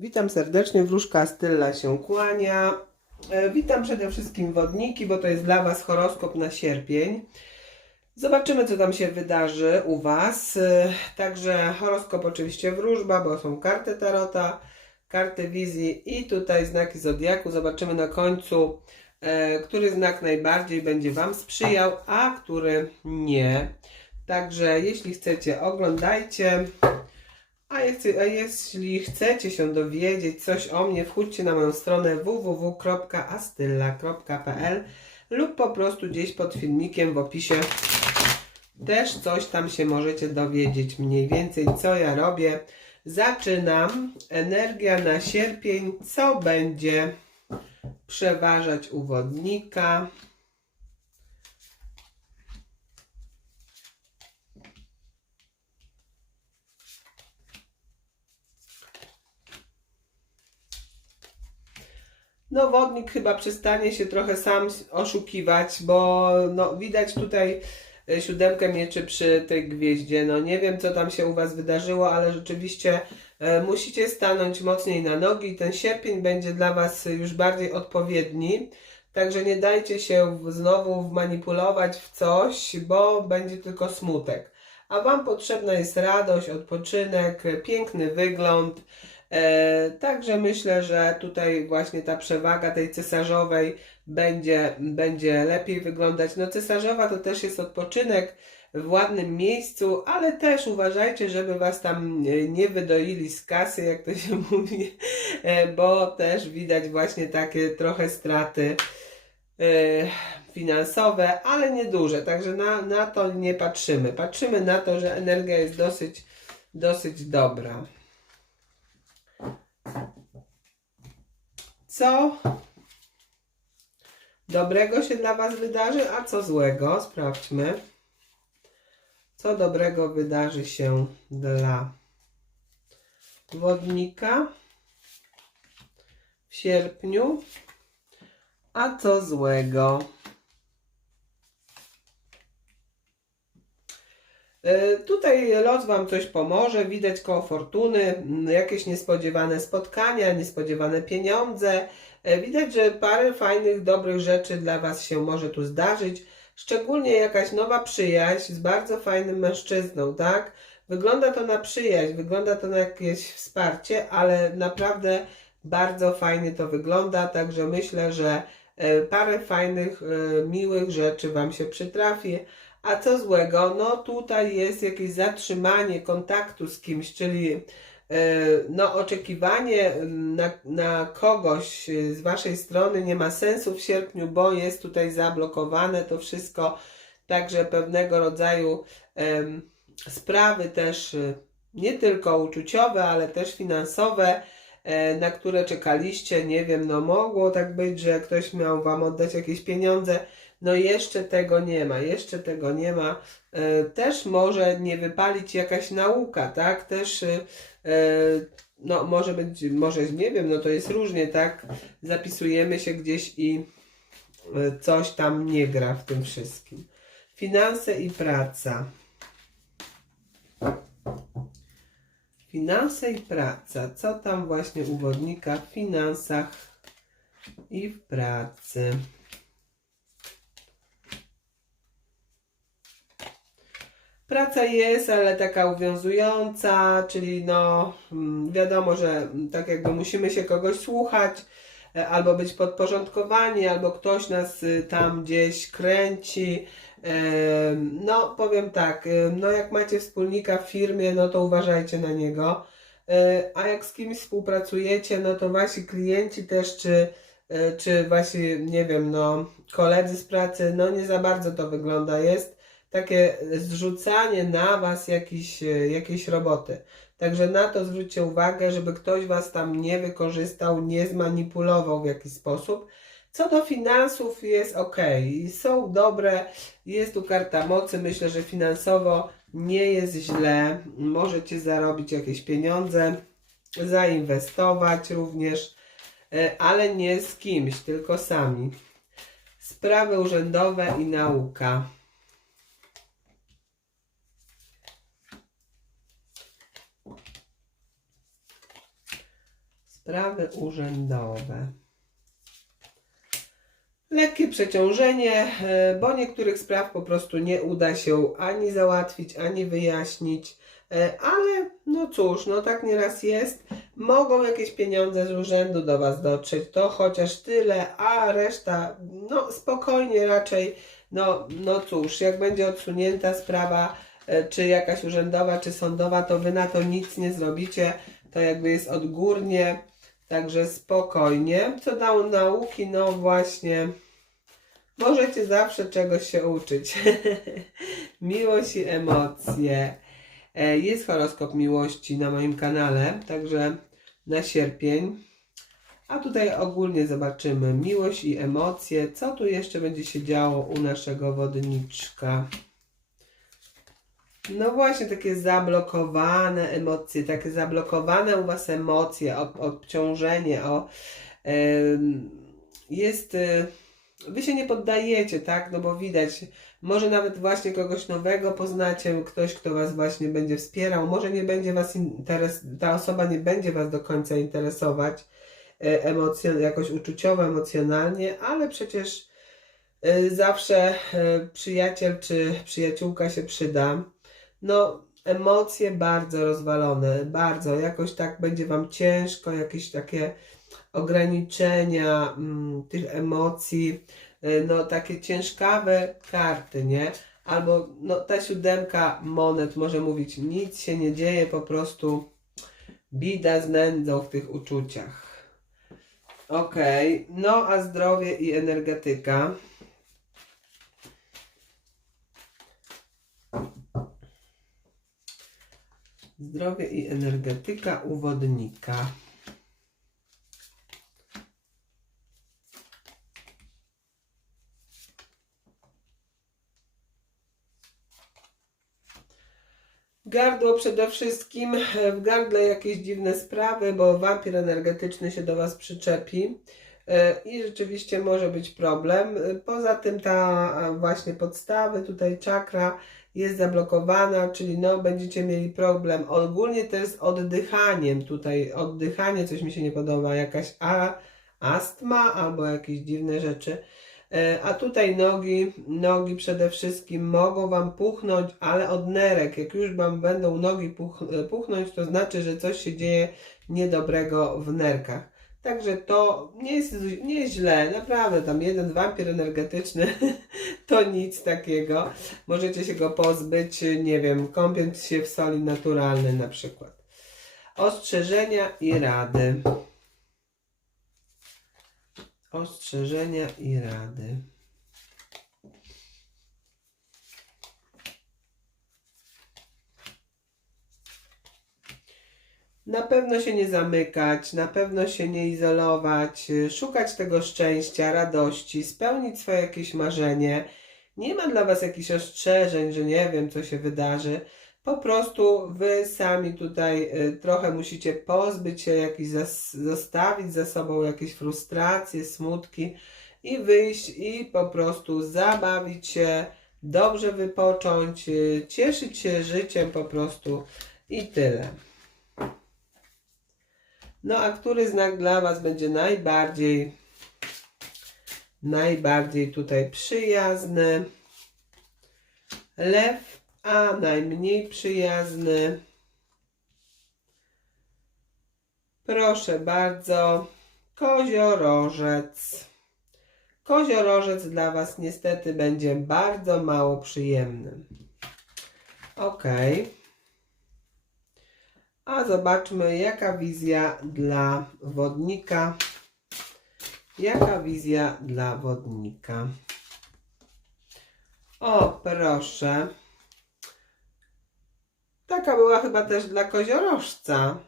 Witam serdecznie, wróżka Stylla się kłania. E, Witam przede wszystkim wodniki, bo to jest dla Was horoskop na sierpień. Zobaczymy, co tam się wydarzy u Was. E, Także horoskop oczywiście wróżba, bo są karty tarota, karty wizji i tutaj znaki zodiaku. Zobaczymy na końcu, e, który znak najbardziej będzie Wam sprzyjał, a który nie. Także jeśli chcecie, oglądajcie. A, jak, a jeśli chcecie się dowiedzieć coś o mnie, wchódźcie na moją stronę www.astylla.pl lub po prostu gdzieś pod filmikiem w opisie też coś tam się możecie dowiedzieć mniej więcej, co ja robię. Zaczynam. Energia na sierpień. Co będzie przeważać u wodnika? No, wodnik chyba przestanie się trochę sam oszukiwać, bo no, widać tutaj e, siódemkę mieczy przy tej gwieździe. No, nie wiem, co tam się u Was wydarzyło, ale rzeczywiście e, musicie stanąć mocniej na nogi. Ten sierpień będzie dla Was już bardziej odpowiedni. Także nie dajcie się znowu wmanipulować w coś, bo będzie tylko smutek. A Wam potrzebna jest radość, odpoczynek, piękny wygląd. E, także myślę, że tutaj właśnie ta przewaga tej cesarzowej będzie, będzie lepiej wyglądać. No cesarzowa to też jest odpoczynek w ładnym miejscu, ale też uważajcie, żeby was tam nie wydoili z kasy, jak to się mówi, e, bo też widać właśnie takie trochę straty e, finansowe, ale nieduże, także na, na to nie patrzymy. Patrzymy na to, że energia jest dosyć, dosyć dobra. Co dobrego się dla Was wydarzy, a co złego? Sprawdźmy. Co dobrego wydarzy się dla wodnika w sierpniu, a co złego? Tutaj los Wam coś pomoże, widać koło fortuny, jakieś niespodziewane spotkania, niespodziewane pieniądze. E, Widać, że parę fajnych, dobrych rzeczy dla Was się może tu zdarzyć. Szczególnie jakaś nowa przyjaźń z bardzo fajnym mężczyzną, tak? Wygląda to na przyjaźń, wygląda to na jakieś wsparcie, ale naprawdę bardzo fajnie to wygląda, także myślę, że e, parę fajnych, e, miłych rzeczy Wam się przytrafi. A co złego? No tutaj jest jakieś zatrzymanie kontaktu z kimś, czyli e, no oczekiwanie na, na kogoś e, z Waszej strony nie ma sensu w sierpniu, bo jest tutaj zablokowane to wszystko. Także pewnego rodzaju sprawy też e, nie tylko uczuciowe, ale też finansowe, na które czekaliście. Nie wiem, no mogło tak być, że ktoś miał Wam oddać jakieś pieniądze. No jeszcze tego nie ma, jeszcze tego nie ma. E, Też może nie wypalić jakaś nauka, tak? Też e, e, no może być, może nie wiem, no to jest różnie, tak? Zapisujemy się gdzieś i e, coś tam nie gra w tym wszystkim. Finanse i praca. Finanse i praca. Co tam właśnie u wodnika w finansach i w pracy? Praca jest, ale taka uwiązująca, czyli no mm, wiadomo, że tak jakby musimy się kogoś słuchać, albo być podporządkowani, albo ktoś nas y, tam gdzieś kręci. Em, No powiem tak, y, no jak macie wspólnika w firmie, no to uważajcie na niego. E, A jak z kimś współpracujecie, no to wasi klienci też, czy, e, czy wasi, nie wiem, no koledzy z pracy, no nie za bardzo to wygląda. Jest takie zrzucanie na was jakiejś, e, jakiejś roboty. Także na to zwróćcie uwagę, żeby ktoś was tam nie wykorzystał, nie zmanipulował w jakiś sposób. Co do finansów jest ok, są dobre, jest tu karta mocy, myślę, że finansowo nie jest źle, możecie zarobić jakieś pieniądze, zainwestować również, e, ale nie z kimś, tylko sami. Sprawy urzędowe i nauka. Sprawy urzędowe. Lekkie przeciążenie, e, bo niektórych spraw po prostu nie uda się ani załatwić, ani wyjaśnić. E, Ale no cóż, no tak nieraz jest. Mogą jakieś pieniądze z urzędu do Was dotrzeć, to chociaż tyle, a reszta, no spokojnie raczej, no, no cóż, jak będzie odsunięta sprawa, e, czy jakaś urzędowa, czy sądowa, to Wy na to nic nie zrobicie, to jakby jest odgórnie, także spokojnie. Co do nauki, no właśnie, możecie zawsze czegoś się uczyć. Miłość i emocje. E, Jest horoskop miłości na moim kanale, także na sierpień. A tutaj ogólnie zobaczymy miłość i emocje. Co tu jeszcze będzie się działo u naszego wodniczka? No właśnie, takie zablokowane emocje, takie zablokowane u Was emocje, ob, obciążenie, o, jest, y, Wy się nie poddajecie, tak? No bo widać, może nawet właśnie kogoś nowego poznacie, ktoś, kto Was właśnie będzie wspierał, może nie będzie Was interes, ta osoba nie będzie Was do końca interesować e, emocjon, jakoś uczuciowo, emocjonalnie, ale przecież e, zawsze e, przyjaciel czy przyjaciółka się przyda. No, emocje bardzo rozwalone, bardzo, jakoś tak będzie Wam ciężko, jakieś takie ograniczenia mm, tych emocji, y, no takie ciężkawe karty, nie? Albo no ta siódemka monet może mówić nic się nie dzieje, po prostu bida z nędzą w tych uczuciach. Okej, no a zdrowie i energetyka. Zdrowie i energetyka uwodnika. Gardło przede wszystkim, e, w gardle jakieś dziwne sprawy, bo wampir energetyczny się do Was przyczepi e, i rzeczywiście może być problem. E, Poza tym ta właśnie podstawy, tutaj czakra jest zablokowana, czyli no będziecie mieli problem. Ogólnie to jest oddychaniem, tutaj oddychanie, coś mi się nie podoba, jakaś a, astma albo jakieś dziwne rzeczy. E, A tutaj nogi, nogi przede wszystkim mogą Wam puchnąć, ale od nerek. Jak już Wam będą nogi e, puchnąć, to znaczy, że coś się dzieje niedobrego w nerkach. Także to nie jest, nie źle, naprawdę tam jeden wampir energetyczny to nic takiego. Możecie się go pozbyć, nie wiem, kąpiąc się w soli naturalnej na przykład. Ostrzeżenia i rady. Ostrzeżenia i rady. Na pewno się nie zamykać, na pewno się nie izolować, szukać tego szczęścia, radości, spełnić swoje jakieś marzenie. Nie ma dla Was jakichś ostrzeżeń, że nie wiem, co się wydarzy. Po prostu Wy sami tutaj y, trochę musicie pozbyć się jakichś, zostawić za sobą jakieś frustracje, smutki i wyjść i po prostu zabawić się, dobrze wypocząć, y, cieszyć się życiem po prostu i tyle. No a który znak dla Was będzie najbardziej, najbardziej tutaj przyjazny? Lew, a najmniej przyjazny. Proszę bardzo, koziorożec. Koziorożec dla Was niestety będzie bardzo mało przyjemny. Okej. A zobaczmy, jaka wizja dla wodnika. Jaka wizja dla wodnika? O, proszę. Taka była chyba też dla koziorożca.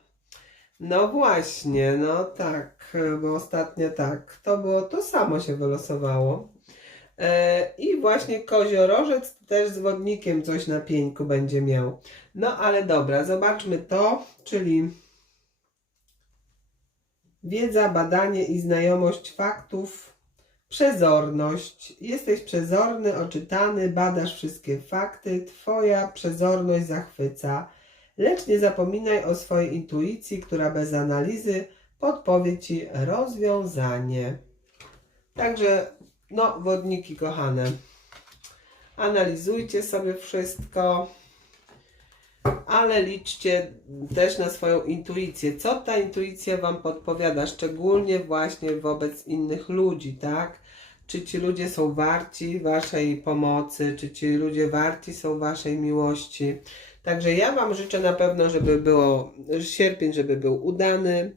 No właśnie, no tak, bo ostatnio tak. To było to samo się wylosowało. E, I właśnie koziorożec też z wodnikiem coś na pieńku będzie miał. No ale dobra, zobaczmy to, czyli wiedza, badanie i znajomość faktów, przezorność. Jesteś przezorny, oczytany, badasz wszystkie fakty, twoja przezorność zachwyca. Lecz nie zapominaj o swojej intuicji, która bez analizy podpowie Ci rozwiązanie. Także, no, wodniki kochane, analizujcie sobie wszystko, ale liczcie też na swoją intuicję. Co ta intuicja Wam podpowiada, szczególnie właśnie wobec innych ludzi, tak? Czy ci ludzie są warci Waszej pomocy, czy ci ludzie warci są Waszej miłości. Także ja Wam życzę na pewno, żeby było sierpień, żeby był udany.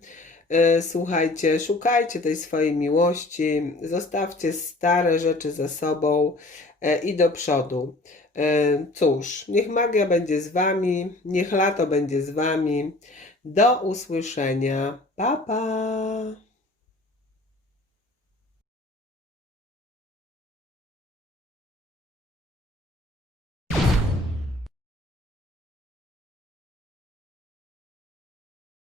E, Słuchajcie, szukajcie tej swojej miłości, zostawcie stare rzeczy za sobą e, i do przodu. E, Cóż, niech magia będzie z Wami, niech lato będzie z Wami. Do usłyszenia. Pa, pa!